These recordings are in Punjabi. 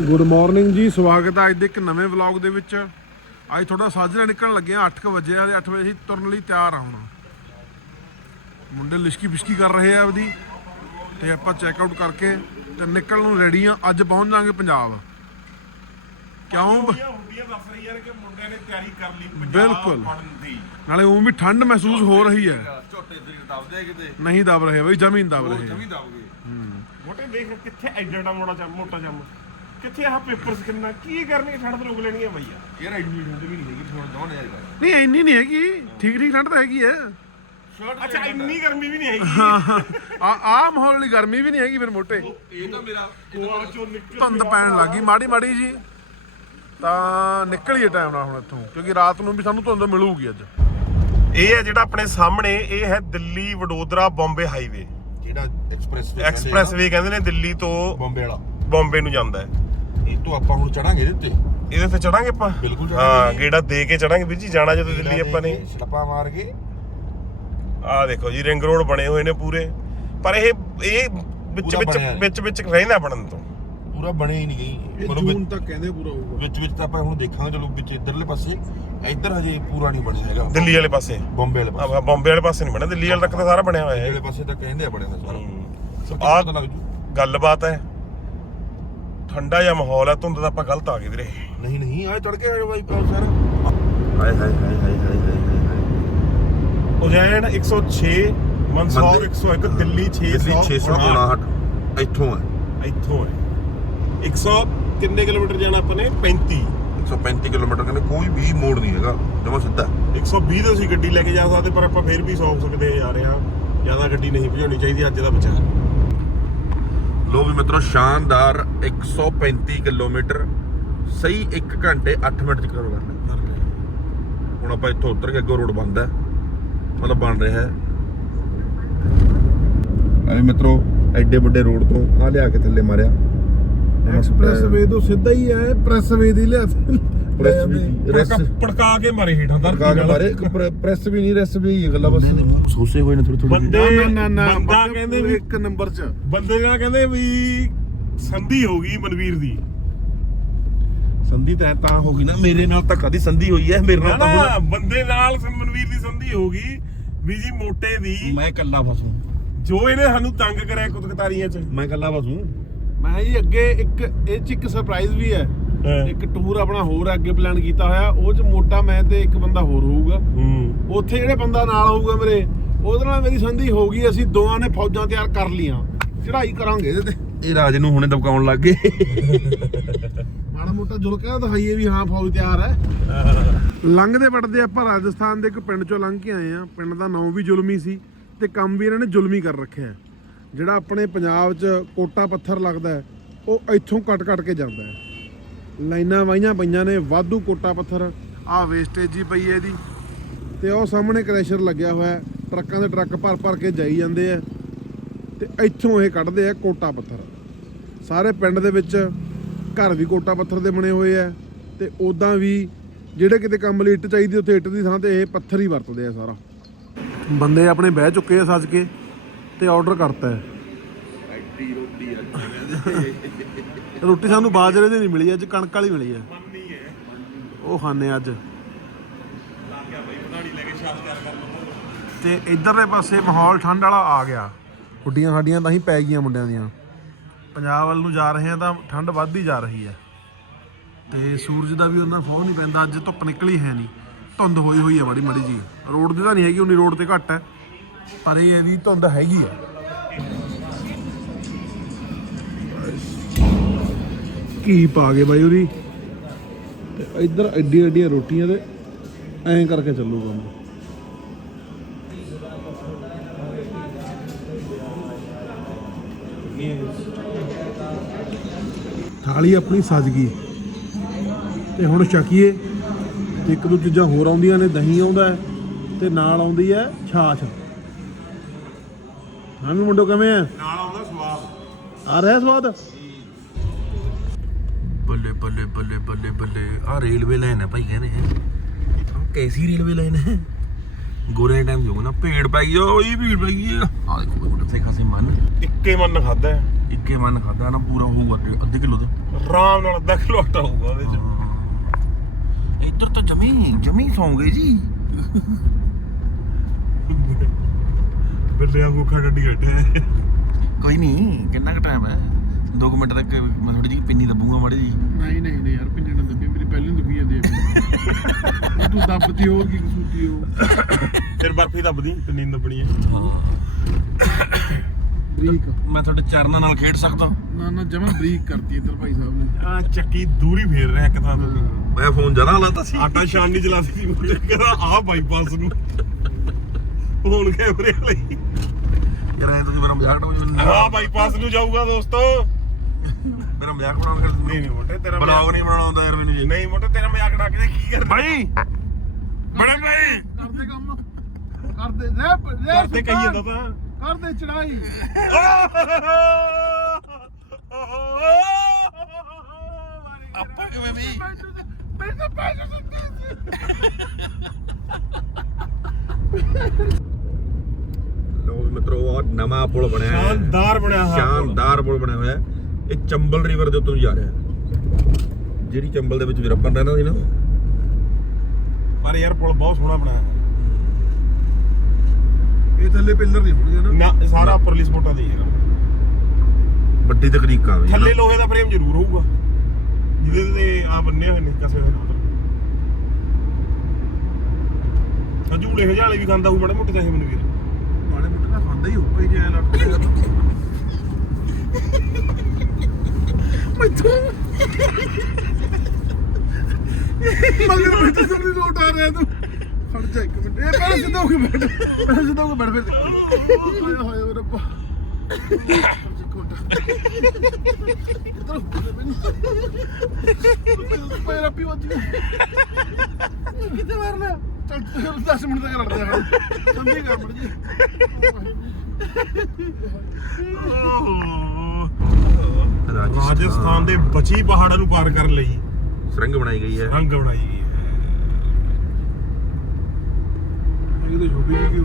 ਗੁੱਡ ਮਾਰਨਿੰਗ ਜੀ, ਸਵਾਗਤ ਹੈ ਅੱਜ ਦੇ ਇੱਕ ਨਵੇਂ ਵਲੌਗ ਦੇ ਵਿੱਚ। ਅੱਜ ਥੋੜਾ ਸਾਜਰਾ ਨਿਕਲਣ ਲੱਗੇ ਆ 8 ਵਜੇ ਆ 8 ਵਜੇ ਅਸੀਂ ਤੁਰਨ ਲਈ ਤਿਆਰ ਆ ਹੁਣ। ਮੁੰਡੇ ਲਿਸ਼ਕੀ ਬਿਸ਼ਕੀ ਕਰ ਰਹੇ ਆ ਆਪਦੀ, ਤੇ ਆਪਾਂ ਚੈੱਕ ਆਊਟ ਕਰਕੇ ਤੇ ਨਿਕਲਣ ਨੂੰ ਰੈਡੀ ਆ। ਅੱਜ ਪਹੁੰਚ ਜਾਾਂਗੇ ਪੰਜਾਬ। ਕਿਉਂ? ਬਿਲਕੁਲ। ਨਾਲੇ ਉਹ ਵੀ ਠੰਡ ਮਹਿਸੂਸ ਹੋ ਰਹੀ ਹੈ। ਝੋਟੇ ਤੇ ਦਬਦੇ ਕਿਤੇ ਨਹੀਂ ਦਬ ਰਹੇ ਬਈ, ਜ਼ਮੀਨ ਦਬ ਰਹੇ। ਜਮੀ ਦਬਗੇ ਮੋਟੇ ਦੇਖ ਕਿੱਥੇ ਐਡਾ ਡਾ ਮੋਟਾ ਚੰਮ ਕਿੱਥੇ ਆਹ ਪੇਪਰਸ ਕਿੰਨਾ ਕੀ ਕਰਨੀ? ਠੰਡ ਤੋਂ ਰੋਕ ਲੈਣੀ ਆ ਬਈ ਯਾਰ ਐਡੀ ਠੰਡ ਵੀ ਨਹੀਂ ਹੈਗੀ ਹੁਣ ਦੋਨੇ ਯਾਰ ਨਹੀਂ ਇੰਨੀ ਨਹੀਂ ਹੈਗੀ। ਠੀਕ ਠੀਕ ਠੰਡ ਤਾਂ ਹੈਗੀ ਹੈ ਸ਼ਰਟ ਅੱਛਾ ਇੰਨੀ ਗਰਮੀ ਵੀ ਨਹੀਂ ਹੈਗੀ। ਆ ਆ ਮਾਹੌਲ ਵਾਲੀ ਗਰਮੀ ਵੀ ਨਹੀਂ ਹੈਗੀ ਫਿਰ ਮੋਟੇ। ਇਹ ਤਾਂ ਮੇਰਾ ਕੋਲ ਚੋਂ ਨਿਕਲ ਧੁੰਦ ਪੈਣ ਲੱਗੀ ਮਾੜੀ ਮਾੜੀ ਜੀ। ਤਾਂ ਨਿਕਲੀਏ ਟਾਈਮ ਨਾਲ ਹੁਣ ਇੱਥੋਂ ਕਿਉਂਕਿ ਰਾਤ ਨੂੰ ਵੀ ਸਾਨੂੰ ਧੁੰਦ ਮਿਲੂਗੀ ਅੱਜ। ਇਹ ਹੈ ਜਿਹੜਾ ਆਪਣੇ ਸਾਹਮਣੇ ਇਹ ਹੈ ਦਿੱਲੀ ਵਡੋਦਰਾ ਬੰਬੇ ਹਾਈਵੇ ਜਿਹੜਾ ਐਕਸਪ੍ਰੈਸ ਐਕਸਪ੍ਰੈਸ ਵੇ ਕਹਿੰਦੇ ਨੇ ਦਿੱਲੀ ਤੋਂ ਬੰਬੇ ਵਾਲਾ। ਬੰਬੇ ਨੂੰ ਜਾਂਦਾ ਹੈ। ਇਹ ਤੋਂ ਆਪਾਂ ਹੁਣ ਚੜਾਂਗੇ ਇਹਦੇ ਉੱਤੇ। ਇਹਦੇ ਤੇ ਚੜਾਂਗੇ ਆਪਾਂ? ਬਿਲਕੁਲ ਚੜਾਂਗੇ ਹਾਂ। ਗੇੜਾ ਦੇ ਕੇ ਚੜਾਂਗੇ ਵੀਰ ਜੀ ਜਾਣਾ ਜਦੋਂ ਦਿੱਲੀ ਆਪਾਂ ਨੇ। ਛੜਪਾ ਮਾਰ ਕੇ। ਆਹ ਦੇਖੋ ਜੀ ਰਿੰਗ ਰੋਡ ਬਣੇ ਹੋਏ ਨੇ ਪੂਰੇ। ਪਰ ਇਹ ਇਹ ਵਿੱਚ ਵਿੱਚ। ਵਿੱਚ ਵਿੱਚ ਰਹਿੰਦਾ ਬਣਨ ਤੋਂ। ਪੂਰਾ ਬਣੇ ਹੀ ਨਹੀਂ ਗਈ। ਮਤਲਬ ਜੂਨ ਤੱਕ ਕਹਿੰਦੇ ਪੂਰਾ ਹੋਊਗਾ। ਵਿੱਚ ਵਿੱਚ ਤਾਂ ਆਪਾਂ ਹੁਣ ਦੇਖਾਂਗੇ ਚਲੋ ਵਿੱਚ ਇਧਰਲੇ ਪਾਸੇ। ਇੱਧਰ ਹਜੇ ਪੂਰਾ ਨਹੀਂ ਬਣਿਆ ਹੈਗਾ। ਦਿੱਲੀ ਵਾਲੇ ਪਾਸੇ। ਬੰਬੇ ਵਾਲੇ ਪਾਸੇ। ਆ ਬੰਬੇ ਵਾਲੇ ਪਾਸੇ ਨਹੀਂ ਬਣਿਆ। ਦਿੱਲੀ ਵਾਲੇ ਤੱਕ ਤਾਂ ਸਾਰਾ ਬਣਿਆ ਹੋਇਆ ਹੈ। ਵਾਲੇ ਪਾਸੇ ਤਾਂ ਕਹਿੰਦੇ ਆ ਬਣਿਆ ਸਾਰਾ। ਸਭ ਆਹ ਪਤਾ ਲੱਗ ਜੂ। ਗੱਲਬਾਤ ਹੈ। ਠੰਡਾ ਜਿਹਾ ਮਾਹੌਲ ਹੈ ਧੁੰਦ ਦਾ ਆਪਾਂ ਗਲਤ ਆ ਗਏ ਵੀਰੇ। ਨਹੀਂ ਨਹੀਂ ਆ ਚੜ ਕੇ ਆ ਬਾਈ ਪਾਉ ਸਰ। ਹਾਏ ਹਾਏ ਹਾਏ ਹਾਏ ਹਾਏ ਹਾਏ ਉਜੈਨ 106 ਮਨਸੌਰ ਮੰਦਿਰ। 101 ਦਿੱਲੀ 600 ਦਿੱਲੀ 659 ਇੱਥੋਂ ਹੈ। ਇੱਥੋਂ ਹੈ। 100 ਕਿੰਨੇ ਕਿਲੋਮੀਟਰ ਜਾਣਾ ਆਪਾਂ ਨੇ? 35 135 ਕਿਲੋਮੀਟਰ ਕਹਿੰਦੇ ਕੋਈ ਵੀ ਮੋੜ ਨਹੀਂ ਹੈਗਾ ਜਮਾ ਸਿੱਧਾ। 120 ਤੋਂ ਅਸੀਂ ਗੱਡੀ ਲੈ ਕੇ ਜਾ ਸਕਦੇ ਪਰ ਆਪਾਂ ਫਿਰ ਵੀ 100 ਸਕਦੇ ਜਾ ਰਹੇ ਹਾਂ। ਜ਼ਿਆਦਾ ਗੱਡੀ ਨਹੀਂ ਭਜਾਉਣੀ ਚਾਹੀਦੀ ਅੱਜ ਦਾ ਵਿਚਾਰ ਲੋ ਵੀ ਮਿੱਤਰੋ ਸ਼ਾਨਦਾਰ 135 ਕਿਲੋਮੀਟਰ ਸਹੀ 1 ਘੰਟੇ 8 ਮਿੰਟ ਚ ਕਰੋ ਕਰਨਾ ਹੁਣ ਆਪਾਂ ਇੱਥੋਂ ਉਤਰ ਕੇ ਅੱਗੋਂ ਰੋਡ ਬੰਦ ਹੈ। ਮਤਲਬ ਬਣ ਰਿਹਾ ਹੈ। ਐ ਮਿੱਤਰੋ ਐਡੇ ਵੱਡੇ ਰੋਡ ਤੋਂ ਆ ਲਿਆ ਕੇ ਥੱਲੇ ਮਾਰਿਆ। ਐਕਸਪ੍ਰੈਸ ਵੇ ਤੋਂ ਸਿੱਧਾ ਹੀ ਹੈ ਪ੍ਰੈਸ ਵੇ ਦੀ ਲਿਆ। ਪ੍ਰੈਸ ਵੀ ਰੈਸ ਪੜਕਾ ਕੇ ਮਾਰੇ ਹੇਠਾਂ ਦਾ ਕਾ ਕੇ ਮਾਰੇ ਪ੍ਰੈਸ ਵੀ ਨਹੀਂ ਰੈਸ ਵੀ ਗੱਲਾਂ ਬਸ। ਸੋਸੇ ਹੋਏ ਨੇ ਥੋੜੀ ਥੋੜੀ ਬੰਦੇ ਨਾ ਨਾ ਨਾ ਬੰਦਾ ਕਹਿੰਦੇ ਵੀ ਇੱਕ ਨੰਬਰ 'ਚ। ਬੰਦੇ ਨਾਲ ਕਹਿੰਦੇ ਵੀ ਸੰਧੀ ਹੋ ਗਈ ਮਨਵੀਰ ਦੀ। ਸੰਧੀ ਤਾਂ ਤਾਂ ਹੋ ਗਈ ਨਾ ਮੇਰੇ ਨਾਲ ਤਾਂ ਕਦੀ ਸੰਧੀ ਹੋਈ ਹੈ ਮੇਰੇ ਨਾ ਨਾਲ ਤਾਂ ਨਾ ਹੁਣ ਬੰਦੇ ਨਾਲ ਸੰ- ਮਨਵੀਰ ਦੀ ਸੰਧੀ ਹੋ ਗਈ ਵੀ ਜੀ ਮੋਟੇ ਦੀ। ਮੈਂ ਇਕੱਲਾ ਫਸੂ ਜੋ ਇਹਨੇ ਸਾਨੂੰ ਤੰਗ ਕਰਿਆ ਕੁਤਕਤਾਰੀਆਂ ਚ। ਮੈਂ ਇਕੱਲਾ ਫਸੂ ਮੈਂ ਜੀ ਅੱਗੇ ਇੱਕ ਇਹ 'ਚ ਇੱਕ ਸਰਪ੍ਰਾਈਜ਼ ਵੀ ਹੈ ਇੱਕ ਟੂਰ ਆਪਣਾ ਹੋਰ ਅੱਗੇ ਪਲਾਨ ਕੀਤਾ ਹੋਇਆ ਉਹ 'ਚ ਮੋਟਾ ਮੈਂ ਤੇ ਇੱਕ ਬੰਦਾ ਹੋਰ ਹੋਊਗਾ। ਹੂੰ। ਉੱਥੇ ਜਿਹੜੇ ਬੰਦਾ ਨਾਲ ਹੋਊਗਾ ਮੇਰੇ ਉਹਦੇ ਨਾਲ ਮੇਰੀ ਸੰਧੀ ਹੋ ਗਈ ਅਸੀਂ ਦੋਵਾਂ ਨੇ ਫੌਜਾਂ ਤਿਆਰ ਕਰ ਲੀਆਂ ਚੜ੍ਹਾਈ ਕਰਾਂਗੇ ਇਹਦੇ ਤੇ। ਇਹ ਰਾਜ ਨੂੰ ਹੁਣੇ ਦਬਕਾਉਣ ਲੱਗ ਗਏ। ਮਾੜਾ ਮੋਟਾ ਜੁਲਕਾ ਦਿਖਾਈਏ ਵੀ ਹਾਂ ਫੌਜ ਤਿਆਰ ਹੈ। ਲੰਘਦੇ ਵੜਦੇ ਆਪਾਂ ਰਾਜਸਥਾਨ ਦੇ ਇੱਕ ਪਿੰਡ ਚੋਂ ਲੰਘ ਕੇ ਆਏ ਆ ਪਿੰਡ ਦਾ ਨਾਮ ਵੀ ਜ਼ੁਲਮੀ ਸੀ ਤੇ ਕੰਮ ਵੀ ਇਹਨਾਂ ਨੇ ਜ਼ੁਲਮੀ ਕਰ ਰੱਖਿਆ। ਜਿਹੜਾ ਆਪਣੇ ਪੰਜਾਬ 'ਚ ਕੋਟਾ ਪੱਥਰ ਲੱਗਦਾ ਉਹ ਇੱਥੋਂ ਕੱਟ-ਕੱਟ ਕੇ ਜਾਂਦਾ ਹੈ। ਲਾਈਨਾਂ ਵਾਈਆਂ ਪਈਆਂ ਨੇ, ਵਾਧੂ ਕੋਟਾ ਪੱਥਰ, ਆਹ ਵੇਸਟੇਜ ਜੀ ਪਈ ਹੈ ਇਹਦੀ। ਤੇ ਉਹ ਸਾਹਮਣੇ ਕ੍ਰੈਸ਼ਰ ਲੱਗਿਆ ਹੋਇਆ ਟਰੱਕਾਂ ਦੇ ਟਰੱਕ ਭਰ ਭਰ ਕੇ ਜਾਈ ਜਾਂਦੇ ਆ। ਤੇ ਇੱਥੋਂ ਇਹ ਕੱਢਦੇ ਆ ਕੋਟਾ ਪੱਥਰ। ਸਾਰੇ ਪਿੰਡ ਦੇ ਵਿੱਚ ਘਰ ਵੀ ਕੋਟਾ ਪੱਥਰ ਦੇ ਬਣੇ ਹੋਏ ਆ। ਤੇ ਉਦਾਂ ਵੀ ਜਿਹੜੇ ਕਿਤੇ ਕੰਮ ਲਈ ਇੱਟ ਚਾਹੀਦੀ, ਉੱਥੇ ਇੱਟ ਦੀ ਥਾਂ ਤੇ ਇਹ ਪੱਥਰ ਹੀ ਵਰਤਦੇ ਆ ਸਾਰਾ। ਬੰਦੇ ਆਪਣੇ ਬਹਿ ਚੁੱਕੇ ਆ ਸੱਜ ਕੇ ਤੇ ਆਰਡਰ ਕਰਤਾ ਹੈ। ਰੋਟੀ ਸਾਨੂੰ ਬਾਜਰੇ ਦੀ ਨਹੀਂ ਮਿਲੀ ਅੱਜ ਕਣਕ ਵਾਲੀ ਮਿਲੀ ਹੈ। ਉਹ ਖਾਣੇ ਅੱਜ। ਤੇ ਇਧਰਲੇ ਪਾਸੇ ਮਾਹੌਲ ਠੰਡ ਵਾਲਾ ਆ ਗਿਆ। ਹੁੱਡੀਆਂ ਸਾਡੀਆਂ ਤਾਂ ਹੀ ਪੈ ਗਈਆਂ ਮੁੰਡਿਆਂ ਦੀਆਂ। ਪੰਜਾਬ ਵੱਲ ਨੂੰ ਜਾ ਰਹੇ ਆ ਤਾਂ ਠੰਡ ਵੱਧਦੀ ਜਾ ਰਹੀ ਹੈ। ਤੇ ਸੂਰਜ ਦਾ ਵੀ ਉਹਨਾਂ ਫੋਹ ਨਹੀਂ ਪੈਂਦਾ ਅੱਜ ਧੁੱਪ ਨਿਕਲੀ ਹੈ ਨਹੀਂ। ਧੁੰਦ ਹੋਈ ਹੋਈ ਹੈ ਬੜੀ ਮੜੀ ਜੀ। ਰੋਡ ਤੇ ਤਾਂ ਨਹੀਂ ਹੈਗੀ ਉਨੀ ਰੋਡ ਤੇ ਘੱਟ ਹੈ। ਪਰ ਇਹ ਵੀ ਧੁੰਦ ਹੈਗੀ ਹੈ। ਕੀ ਪਾ ਗਏ ਬਾਈ ਉਰੀ ਤੇ ਇੱਧਰ ਐਡੀ ਐਡੀਆਂ ਰੋਟੀਆਂ ਤੇ ਐਂ ਕਰਕੇ ਚੱਲੂ ਕੰਮ। ਥਾਲੀ ਆਪਣੀ ਸਜ ਗਈ ਤੇ ਹੁਣ ਛਕੀਏ ਤੇ ਇੱਕ ਦੋ ਚੀਜ਼ਾਂ ਹੋਰ ਆਉਂਦੀਆਂ ਨੇ ਦਹੀਂ ਆਉਂਦਾ ਹੈ ਤੇ ਨਾਲ ਆਉਂਦੀ ਹੈ ਛਾਛ। ਹਾਂ ਵੀ ਮੁੰਡੋ ਕਿਵੇਂ ਆ ਨਾਲ ਆਉਂਦਾ ਸਵਾਦ। ਆ ਰਿਹਾ ਸਵਾਦ ਬੱਲੇ ਬੱਲੇ ਬੱਲੇ ਬੱਲੇ। ਬੱਲੇ ਆ ਰੇਲਵੇ ਲਾਈਨ ਹੈ ਭਾਈ ਕਹਿੰਦੇ। ਇਹ ਕੈਸੀ ਰੇਲਵੇ ਲਾਈਨ ਹੈ? ਗੋਰੇ ਟਾਈਮ ਜੋ ਨਾ ਭੀੜ ਪੈ ਗਈ ਓਏ ਭੀੜ ਪੈ ਗਈ ਆ। ਦੇਖੋ ਬਈ ਸੇ ਖਾਸੇ ਮਨ। ਇੱਕੇ ਮਨ ਖਾਦਾ ਇੱਕੇ ਮਨ ਖਾਦਾ ਨਾ ਪੂਰਾ ਹੋਊਗਾ ਅੱਧੇ- ਕਿਲੋ ਦਾ। ਆਰਾਮ ਨਾਲ ਅੱਧਾ ਕਿਲੋ ਆਟਾ ਹੋਊਗਾ ਉਹਦੇ ਚ। ਇੱਧਰ ਤਾਂ ਜਮੀ ਜਮੀ ਸੌਂ ਗਏ ਜੀ। ਬਿੱਲਿਆਂ ਗੋਖਾ ਗੱਡੀ ਬੈਠੇ ਕੋਈ ਨਹੀਂ ਕਿੰਨਾ ਕੁ ਟਾਈਮ ਹੈ? 2 ਮਿੰਟ ਤੱਕ ਮੈਂ ਥੋੜੀ ਜਿਹੀ ਪਿੰਨੀ ਦੱਬੂਗਾ ਮਾੜੀ ਜੀ ਨਹੀਂ ਨਹੀਂ ਨਹੀਂ ਯਾਰ ਪਿੰਜਣ ਨੂੰ ਦੱਬੀ ਮੇਰੀ ਪਹਿਲਾਂ ਹੀ ਦੁਖੀ ਜਾਂਦੀ ਹੈ ਤੂੰ ਦੱਬਦੀ ਹੋ ਕੀ ਕਸੂਤੀ ਹੋ ਫਿਰ ਬਰਫੀ ਦੱਬਦੀ ਤੇ ਨੀਂਦ ਬਣੀ ਹੈ। ਬਰੀਕ। ਮੈਂ ਤੁਹਾਡੇ ਚਰਨਾਂ ਨਾਲ ਖੇਡ ਸਕਦਾ। ਨਾ ਨਾ ਜਮਾ ਬਰੀਕ ਕਰਤੀ ਇੱਧਰ ਭਾਈ ਸਾਹਿਬ ਨੇ। ਆ ਚੱਕੀ ਦੂਰੀ ਫੇਰ ਰਿਹਾ ਇੱਕ ਥਾਂ ਤੋਂ। ਮੈਂ ਫੋਨ ਜਰਾ ਲਾਤਾ ਸੀ। ਆਟਾ ਸ਼ਾਨ ਨਹੀਂ ਚਲਾਦੀ ਸੀ ਕਹਿੰਦਾ ਆਹ ਬਾਈਪਾਸ ਨੂੰ। ਹੁਣ ਕੈਮਰੇ ਲਈ ਯਾਰ ਐ ਤੁਸੀਂ ਮੇਰਾ ਮਜ਼ਾਕ ਉਡਾਓ ਆਹ ਬਾਈਪਾਸ ਨੂੰ ਜਾਊਗਾ ਦੋਸਤੋ। ਮੇਰਾ ਮਜ਼ਾਕ ਬਣਾਉਣ ਕਰ ਨਹੀਂ ਨਹੀਂ ਮੋਟੇ ਤੇਰਾ ਬਲੌਗ ਨਹੀਂ ਬਣਾਉਣਾ ਯਾਰ ਮੈਨੂੰ ਜੀ। ਨਹੀਂ ਮੋਟੇ ਤੇਰਾ ਮਜ਼ਾਕ ਉਡਾ ਕੇ ਕੀ ਕਰਨਾ ਭਾਈ ਬੜੇ ਭਾਈ। ਕਰਦੇ ਕੰਮ। ਕਰਦੇ ਰਹਿ ਰਹਿ ਕਰਦੇ ਕਹੀ ਜਾਂਦਾ ਤਾਂ ਕਰਦੇ ਚੜਾਈ। ਆਪਾਂ ਕਿਵੇਂ ਵੀ ਮੈਨੂੰ ਪੈਸੇ ਦਿੱਤੇ ਲੋ ਮਿੱਤਰੋ ਆ ਨਵਾਂ ਪੁਲ ਬਣਿਆ ਹੈ। ਸ਼ਾਨਦਾਰ ਬਣਿਆ ਹੋਇਆ। ਸ਼ਾਨਦਾਰ ਪੁਲ ਬਣਿਆ ਹੋਇਆ ਹੈ। ਇਹ ਚੰਬਲ ਰਿਵਰ ਦੇ ਉੱਤੋਂ ਜਾ ਰਿਹਾ। ਹੈ ਜਿਹੜੀ ਚੰਬਲ ਦੇ ਵਿੱਚ ਵੀਰੱਪਨ ਰਹਿੰਦਾ ਸੀ ਨਾ। ਪਰ ਯਾਰ ਪੁਲ ਬਹੁਤ ਸੋਹਣਾ ਬਣਾਇਆ ਇਹ ਥੱਲੇ ਪਿੱਲਰ ਨਹੀਂ ਹੋਣਗੇ ਨਾ। ਨਾ ਇਹ ਸਾਰਾ ਉੱਪਰਲੀ ਸਪੋਰਟਾਂ ਦੀ ਹੈਗਾ। ਵੱਡੀ ਤਕਨੀਕਾਂ ਵੀ ਥੱਲੇ ਲੋਹੇ ਦਾ ਫਰੇਮ ਜ਼ਰੂਰ ਹੋਊਗਾ। ਜਿਹਦੇ ਤੇ ਆ ਬੰਨੇ ਹੋਏ ਨੇ ਕਸੇ ਹੋਏ ਨੇ ਉਧਰ। ਝੂਲੇ ਹਜਾਲੇ ਵੀ ਖਾਂਦਾ ਹੂੰ ਬੜੇ ਮੋਟੇ ਚਾਹੇ ਮੈਨੂੰ ਵੀਰ ਮਾੜੇ ਮੋਟੇ ਤਾਂ ਖਾਂਦਾ ਹੀ ਹੋਊਗਾ ਹੀ ਜੇ ਐ ਲੱਟ ਕੇ ਮਗਰ ਬੈਠੇ ਸਭ ਨੋਟ ਆ ਰਿਹਾ ਤੂੰ ਖੜ ਜਾ ਇੱਕ ਮਿੰਟ ਇਹ ਪਹਿਲਾਂ ਸਿੱਧਾ ਹੋ ਕੇ ਬੈਠ। ਪਹਿਲਾਂ ਸਿੱਧਾ ਹੋ ਕੇ ਬੈਠ ਫਿਰ ਹਾਏ ਹਾਏ ਓ ਰੱਬਾ ਪੈਰ ਆਪੀ ਵੱਜ ਗਿਆ ਕਿੱਥੇ ਮਾਰਨਾ ਚੱਲ ਤੂੰ 10 ਮਿੰਟ ਤੱਕ ਲੜਦੇ ਹਾਂ ਸੰਭੀ ਕਰ ਮੜ ਜੀ ਰਾਜਸਥਾਨ ਦੇ ਬਚੀ ਪਹਾੜਾਂ ਨੂੰ ਪਾਰ ਕਰਨ ਲਈ ਸੁਰੰਗ ਬਣਾਈ ਗਈ ਹੈ। ਰੰਗ ਬਣਾਈ ਗਈ ਹੈ। ਇਹ ਤਾਂ ਛੋਟੀ ਜਿਹੀ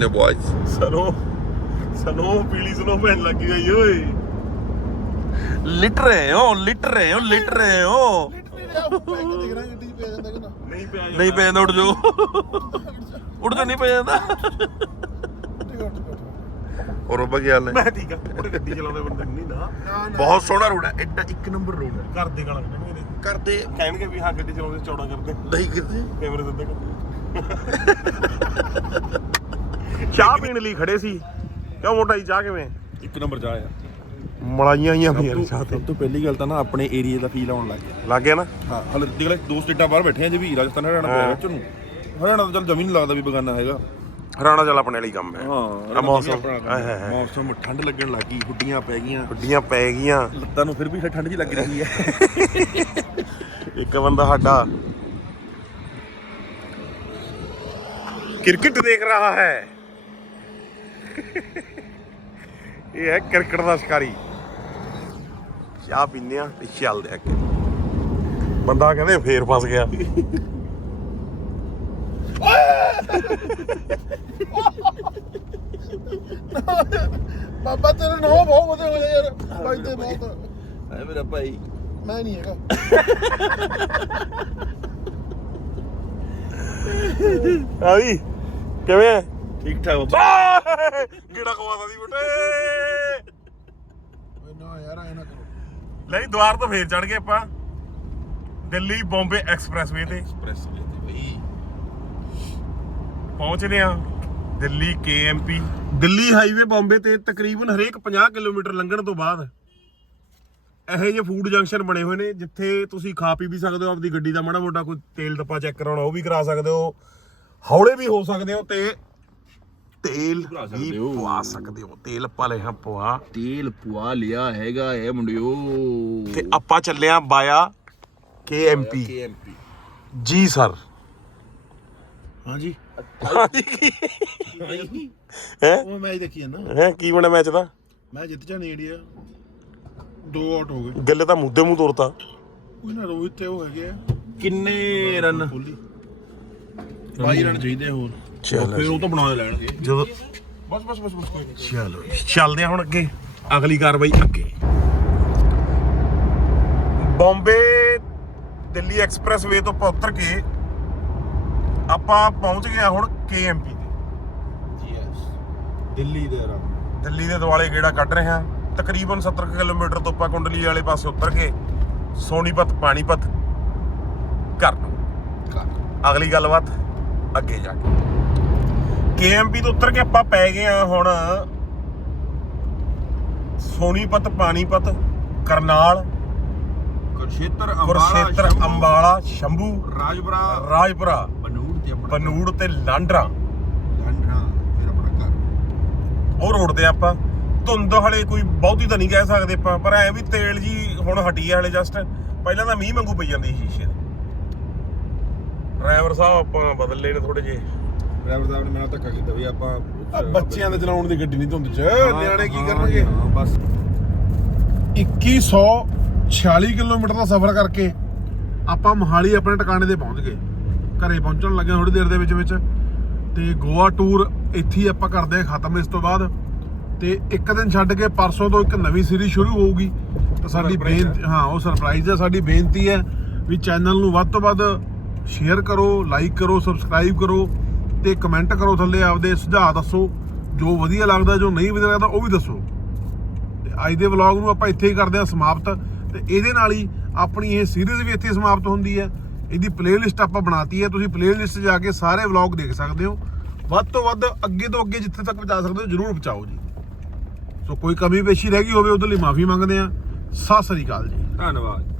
ਕੀ ਕਹਿੰਦੇ ਬॉयਜ਼ ਸਨੋ ਸਨੋ ਪੀਲੀ ਸਨੋ ਪੈਣ ਲੱਗੀ ਹੋਈ ਓਏ। ਲਿਟ ਰਹੇ ਹੋ ਲਿਟ ਰਹੇ ਹੋ ਲਿਟ ਰਹੇ ਹੋ। ਦੇਖ ਰਿਹਾ ਗੱਡੀ 'ਚ ਪਿਆ ਜਾਂਦਾ। ਕਿ ਨਾ ਨਹੀਂ ਪਿਆ ਨਹੀਂ ਪੈ ਜਾਂਦਾ ਉੱਡ ਜਾਓ। ਉੱਡ ਤਾਂ ਨਹੀਂ ਪੈ ਜਾਂਦਾ। ਠੀਕ ਆ ਠੀਕ ਆ ਹੋਰ ਬੱਬਾ ਕੀ ਹਾਲ ਨੇ? ਮੈਂ ਠੀਕ ਆ ਉਹਦੇ ਗੱਡੀ ਚਲਾਉਂਦੇ ਬੰਦੇ ਨਹੀਂ ਨਾ। ਬਹੁਤ ਸੋਹਣਾ ਰੋਡ ਹੈ ਐਡਾ ਇੱਕ ਨੰਬਰ ਰੋਡ ਹੈ ਘਰ ਦੇ ਗਾਲਾਂ ਕੱਢਣਗੇ ਨੇ ਕਰਦੇ ਕਹਿਣਗੇ ਵੀ ਹਾਂ ਗੱਡੀ ਚਲਾਉਂਦੇ ਚੌੜਾ ਕਰਦੇ। ਨਹੀਂ ਕਿਤੇ ਕੈਮਰੇ ਸਿੱਧੇ ਕਰ ਚਾਹ ਪੀਣ ਲਈ ਖੜੇ ਸੀ। ਕਿਉਂ ਮੋਟਾ ਜੀ ਚਾਹ ਕਿਵੇਂ? ਇੱਕ ਨੰਬਰ ਜਾ ਆ। ਮਲਾਈਆਂ ਆਈਆਂ ਯਾਰ ਚਾਹ ਤੇ। ਸਭ ਤੋਂ ਪਹਿਲੀ ਗੱਲ ਤਾਂ ਨਾ ਆਪਣੇ ਏਰੀਆ ਦਾ ਫੀਲ ਆਉਣ ਲੱਗ ਗਿਆ। ਲੱਗ ਗਿਆ ਨਾ? ਹਾਂ ਹਲੇ ਦੇਖ ਲੈ ਦੋ ਸਟੇਟਾਂ ਬਾਹਰ ਬੈਠੇ ਆ ਜੇ ਵੀ ਰਾਜਸਥਾਨ ਹਰਿਆਣਾ ਪਿਆ ਵਿੱਚ। ਨੂੰ ਹਰਿਆਣਾ ਤਾਂ ਚੱਲ ਜਮੀਨ ਨਹੀਂ ਲੱਗਦਾ ਵੀ ਬਗਾਨਾ ਹੈਗਾ। ਹਰਿਆਣਾ ਚੱਲ ਆਪਣੇ ਲਈ ਕੰਮ ਹੈ। ਹਾਂ ਮੌਸਮ। ਆਏ ਹਾਏ ਹਾਏ। ਮੌਸਮ ਠੰਡ ਲੱਗਣ ਲੱਗੀ ਹੁੱਡੀਆਂ ਪੈ ਗਈਆਂ। ਗੱਡੀਆਂ ਪੈ ਗਈਆਂ। ਲੱਤਾਂ ਨੂੰ ਫਿਰ ਵੀ ਠੰਡ ਜੀ ਲੱਗ ਰਹੀ ਹੈ। ਇੱਕ ਬੰਦਾ ਸਾਡਾ ਕ੍ਰਿਕਟ ਦੇਖ ਰਹਾ ਹੈ। ਇਹ ਹੈ ਕ੍ਰਿਕਟ ਦਾ ਸ਼ਿਕਾਰੀ। ਚਾਹ ਪੀਂਦੇ ਆ ਤੇ ਚੱਲਦੇ ਆ ਅੱਗੇ। ਬੰਦਾ ਕਹਿੰਦੇ ਫੇਰ ਫਸ ਗਿਆ। ਬਾਬਾ ਤੇਰੇ ਨੋ ਬਹੁਤ ਵਧੀਆ ਹੋਇਆ ਯਾਰ। ਭਾਈ ਤੇ। ਬਹੁਤ ਐ ਮੇਰਾ ਭਾਈ। ਮੈਂ ਨਹੀਂ ਹੈਗਾ। ਆ ਵੀ ਕਿਵੇਂ ਠੀਕ ਠਾਕ ਗੇੜਾ ਖਵਾਦਾ ਦੀ ਬੁੱਟੇ। ਓਏ ਨਾ ਯਾਰ ਐ ਨਾ ਕਰੋ। ਲੈ ਦੁਆਰ ਤੋਂ ਫੇਰ ਚੜ ਗਏ ਆਪਾਂ। ਦਿੱਲੀ ਬੰਬੇ ਐਕਸਪ੍ਰੈਸਵੇ ਤੇ। ਐਕਸਪ੍ਰੈਸ ਵੇ ਤੇ ਬਈ। ਪਹੁੰਚਦੇ ਆ ਦਿੱਲੀ ਕੇਐਮਪੀ ਦਿੱਲੀ ਹਾਈਵੇ ਬੰਬੇ ਤੇ ਤਕਰੀਬਨ ਹਰੇਕ 50 ਕਿਲੋਮੀਟਰ ਲੰਘਣ ਤੋਂ ਬਾਅਦ ਇਹੋ ਜਿਹੇ ਫੂਡ ਜੰਕਸ਼ਨ ਬਣੇ ਹੋਏ ਨੇ ਜਿੱਥੇ ਤੁਸੀਂ ਖਾ ਪੀ ਵੀ ਸਕਦੇ ਹੋ ਆਪਦੀ ਗੱਡੀ ਦਾ ਮਾੜਾ ਮੋਟਾ ਕੋਈ ਤੇਲ ਡੱਪਾ ਚੈੱਕ ਕਰਾਉਣਾ ਉਹ ਵੀ ਕਰਾ ਸਕਦੇ ਹੋ। ਹੌਲੇ ਵੀ ਹੋ ਸਕਦੇ ਹੋ ਤੇ ਤੇਲ ਵੀ ਸਕਦੇ ਹੋ। ਪਵਾ ਸਕਦੇ ਹੋ। ਤੇਲ ਪਾ ਲੈ ਹਾਂ ਪਵਾ। ਤੇਲ ਪੁਆ ਲਿਆ ਹੈਗਾ ਇਹ ਮੁੰਡਿਓ। ਤੇ ਆਪਾਂ ਚੱਲੇ ਆ ਬਾਇਆ ਕੇਐਮਪੀ ਕੇਐਮਪੀ ਜੀ ਸਰ। ਹਾਂਜੀ। ਹੈ? ਉਹ ਮੈਚ ਦੇਖੀ ਜਾਂਦਾ। ਹੈ ਕੀ ਬਣਿਆ ਮੈਚ ਦਾ? ਮੈਂ ਜਿੱਤ ਜਾਣੀ ਇੰਡੀਆ ਦੋ ਆਊਟ ਹੋ ਗਏ। ਗੱਲੇ ਤਾਂ ਮੁੱਦੇ ਮੂੰਹ ਤੋਰਤਾ। ਕੋਈ ਨਾ ਰੋਹਿਤ ਤੇ ਉਹ ਹੈਗੇ ਕਿੰਨੇ ਰਨ ਕੋਹਲੀ। 22 ਰਨ ਚਾਹੀਦੇ ਹੋਰ। ਚਲੋ ਫਿਰ ਉਹ ਤਾਂ ਬਣਾ ਲੈਣਗੇ। ਜਦੋਂ ਬਸ ਬਸ ਬਸ ਬਸ ਕੋਈ ਨਹੀਂ। ਚਲੋ ਚੱਲਦੇ ਆ ਹੁਣ ਅੱਗੇ। ਅਗਲੀ ਕਾਰਵਾਈ ਅੱਗੇ। ਬੰਬੇ ਦਿੱਲੀ ਐਕਸਪ੍ਰੈਸਵੇ ਤੋਂ ਆਪਾਂ ਉਤਰ ਕੇ ਆਪਾਂ ਪਹੁੰਚ ਗਏ ਹੁਣ ਕੇਐਮਪੀ ਤੇ। ਯੈਸ ਦਿੱਲੀ ਦੇ ਰਨ ਦਿੱਲੀ ਦੇ ਦੁਆਲੇ ਗੇੜਾ ਕੱਢ ਰਹੇ ਹਾਂ। ਤਕਰੀਬਨ 70 ਕੁ ਕਿਲੋਮੀਟਰ ਤੋਂ ਆਪਾਂ ਕੁੰਡਲੀ ਵਾਲੇ ਪਾਸੇ ਉਤਰ ਕੇ ਸੋਨੀਪਤ ਪਾਣੀਪਤ ਘਰ ਨੂੰ ਅਗਲੀ ਗੱਲਬਾਤ ਅੱਗੇ ਜਾ ਕੇ। ਕੇਐਮਪੀ ਤੋਂ ਉਤਰ ਕੇ ਆਪਾਂ ਪੈ ਗਏ ਆ ਹੁਣ। ਸੋਨੀਪਤ ਪਾਣੀਪਤ ਕਰਨਾਲ ਕੁਰਸ਼ੇਤਰ ਕੁਰਸ਼ੇਤਰ ਅੰਬਾਲਾ ਸ਼ੰਭੂ ਰਾਜਪੁਰਾ। ਰਾਜਪੁਰਾ ਬਨੂੜ ਤੇ ਆਪਣਾ। ਬਨੂੜ ਤੇ ਲਾਂਡਰਾ। ਲੰਡਰਾ ਫਿਰ ਆਪਣਾ ਘਰ। ਉਹ ਰੋਡ ਤੇ ਆਪਾਂ ਧੁੰਦ ਹਲੇ ਕੋਈ ਬਹੁਤੀ ਤਾਂ ਨਹੀਂ ਕਹਿ ਸਕਦੇ ਆਪਾਂ ਪਰ ਐ ਵੀ ਤੇਲ ਜੀ ਹੁਣ ਹਟੀ ਆ ਹਲੇ ਜਸਟ ਪਹਿਲਾਂ ਤਾਂ ਮੀਂਹ ਵਾਂਗੂ ਪਈ ਜਾਂਦੀ ਸੀ ਸ਼ੀਸ਼ੇ ਡਰਾਈਵਰ ਸਾਹਿਬ ਆਪਾਂ ਬਦਲ ਨੇ ਥੋੜੇ ਜੇ ਡਰਾਈਵਰ ਸਾਹਿਬ ਨੇ ਮੇਰਾ ਧੱਕਾ ਕੀਤਾ ਵੀ ਆਪਾਂ ਬੱਚਿਆਂ ਦੇ ਚਲਾਉਣ ਦੀ ਗੱਡੀ ਨਹੀਂ ਧੁੰਦ ਚ। ਨਿਆਣੇ ਕੀ ਕਰਨਗੇ? ਹਾਂ ਬਸ। 2146 ਕਿਲੋਮੀਟਰ ਦਾ ਸਫ਼ਰ ਕਰਕੇ ਆਪਾਂ ਮੋਹਾਲੀ ਆਪਣੇ ਟਿਕਾਣੇ ਤੇ ਪਹੁੰਚ ਗਏ। ਘਰੇ ਪਹੁੰਚਣ ਲੱਗੇ ਥੋੜੀ ਦੇਰ ਦੇ ਵਿੱਚ ਵਿੱਚ ਤੇ ਗੋਆ ਟੂਰ ਇੱਥੇ ਹੀ ਆਪਾਂ ਕਰਦੇ ਹਾਂ ਖਤਮ। ਇਸ ਤੋਂ ਬਾਅਦ ਤੇ ਇੱਕ ਦਿਨ ਛੱਡ ਕੇ ਪਰਸੋਂ ਤੋਂ ਇੱਕ ਨਵੀਂ ਸੀਰੀਜ਼ ਸ਼ੁਰੂ ਹੋਊਗੀ। ਤਾਂ ਸਾਡੀ Surprise ਬੇਨਤੀ ਹਾਂ। ਉਹ ਸਰਪ੍ਰਾਈਜ਼ ਹੈ। ਸਾਡੀ ਬੇਨਤੀ ਹੈ ਵੀ ਚੈਨਲ ਨੂੰ ਵੱਧ ਤੋਂ ਵੱਧ ਸ਼ੇਅਰ ਕਰੋ ਲਾਈਕ ਕਰੋ ਸਬਸਕ੍ਰਾਈਬ ਕਰੋ। ਤੇ ਕਮੈਂਟ ਕਰੋ ਥੱਲੇ, ਆਪਦੇ ਸੁਝਾਅ ਦੱਸੋ। ਜੋ ਵਧੀਆ ਲੱਗਦਾ, ਜੋ ਨਹੀਂ ਵਧੀਆ ਲੱਗਦਾ, ਉਹ ਵੀ ਦੱਸੋ। ਤੇ ਅੱਜ ਦੇ ਵਲੌਗ ਨੂੰ ਆਪਾਂ ਇੱਥੇ ਹੀ ਕਰਦੇ ਹਾਂ ਸਮਾਪਤ। ਤੇ ਇਹਦੇ ਨਾਲ ਹੀ ਆਪਣੀ ਇਹ ਸੀਰੀਜ਼ ਵੀ ਇੱਥੇ ਹੀ ਸਮਾਪਤ ਹੁੰਦੀ ਹੈ। ਇਹਦੀ ਪਲੇਲਿਸਟ ਆਪਾਂ ਬਣਾਤੀ ਹੈ। ਤੁਸੀਂ ਪਲੇਲਿਸਟ ਜਾ ਕੇ ਸਾਰੇ ਵਲੌਗ ਦੇਖ ਸਕਦੇ ਹੋ। ਵੱਧ ਤੋਂ ਵੱਧ ਅੱਗੇ ਤੋਂ ਅੱਗੇ ਜਿੱਥੇ ਤੱਕ ਪਹੁੰਚਾ ਸਕਦੇ ਹੋ, ਜਰੂਰ ਪਹੁੰਚਾਓ ਜੀ। ਸੋ ਕੋਈ ਕਮੀ ਪੇਸ਼ੀ ਰਹਿ ਗਈ ਹੋਵੇ, ਉਹਦੇ ਲਈ ਮਾਫੀ ਮੰਗਦੇ ਹਾਂ। ਸਤਿ ਸ੍ਰੀ ਅਕਾਲ ਜੀ। ਧੰਨਵਾਦ।